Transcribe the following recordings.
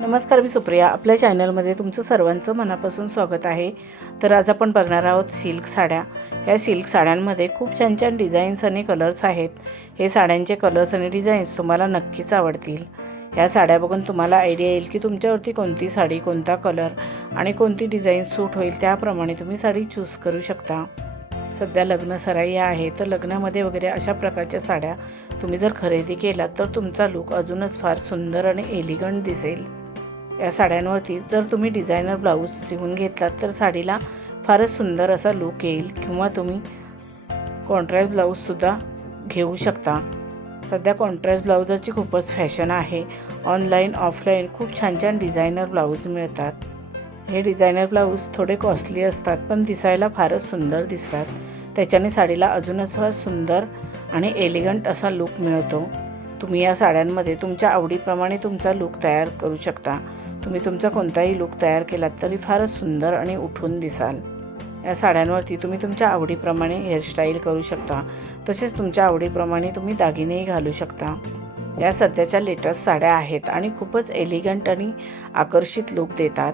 नमस्कार, मी सुप्रिया. आपल्या चॅनलमध्ये तुमचं सर्वांचं मनापासून स्वागत आहे. तर आज आपण बघणार आहोत सिल्क साड्या. या सिल्क साड्यांमध्ये खूप छान छान डिझाईन्स आणि कलर्स आहेत. हे साड्यांचे कलर्स आणि डिझाईन्स तुम्हाला नक्कीच आवडतील. या साड्या बघून तुम्हाला आयडिया येईल की तुमच्यावरती कोणती साडी, कोणता कलर आणि कोणती डिझाईन सूट होईल. त्याप्रमाणे तुम्ही साडी चूज करू शकता. सध्या लग्न सराई आहे, तर लग्नामध्ये वगैरे अशा प्रकारच्या साड्या तुम्ही जर खरेदी केलात तर तुमचा लूक अजूनच फार सुंदर आणि एलिगंट दिसेल. या साड्यांवरती जर तुम्ही डिझायनर ब्लाऊज शिवून घेतलात तर साडीला फारच सुंदर असा लूक येईल, किंवा तुम्ही कॉन्ट्रास्ट ब्लाऊजसुद्धा घेऊ शकता. सध्या कॉन्ट्रास्ट ब्लाऊजची खूपच फॅशन आहे. ऑनलाईन ऑफलाईन खूप छान छान डिझायनर ब्लाऊज मिळतात. हे डिझायनर ब्लाऊज थोडे कॉस्टली असतात, पण दिसायला फारच सुंदर दिसतात. त्याच्याने साडीला अजूनच फार सुंदर आणि एलिगंट असा लूक मिळतो. तुम्ही या साड्यांमध्ये तुमच्या आवडीप्रमाणे तुमचा लूक तयार करू शकता. तुम्ही तुमचा कोणताही लूक तयार केलात तरी फारच सुंदर आणि उठून दिसाल. या साड्यांवरती तुम्ही तुमच्या आवडीप्रमाणे हेअरस्टाईल करू शकता. तसेच तुमच्या आवडीप्रमाणे तुम्ही दागिनेही घालू शकता. या सध्याच्या लेटेस्ट साड्या आहेत आणि खूपच एलिगंट आणि आकर्षित लूक देतात.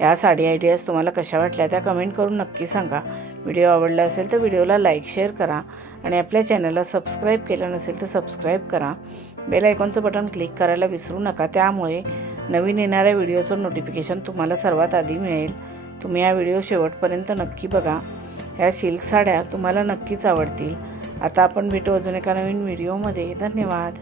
या साडी आयडियाज तुम्हाला कशा वाटल्या त्या कमेंट करून नक्की सांगा. व्हिडिओ आवडला असेल तर व्हिडिओला लाईक, शेअर करा आणि आपल्या चॅनलला सबस्क्राईब केलं नसेल तर सबस्क्राईब करा. बेल आयकॉनचं बटन क्लिक करायला विसरू नका. त्यामुळे नवीन येणाऱ्या व्हिडिओचं नोटिफिकेशन तुम्हाला सर्वात आधी मिळेल. तुम्ही हा व्हिडिओ शेवटपर्यंत नक्की बघा. ह्या सिल्क साड्या तुम्हाला नक्कीच आवडतील. आता आपण भेटू अजून एका नवीन व्हिडिओमध्ये. धन्यवाद.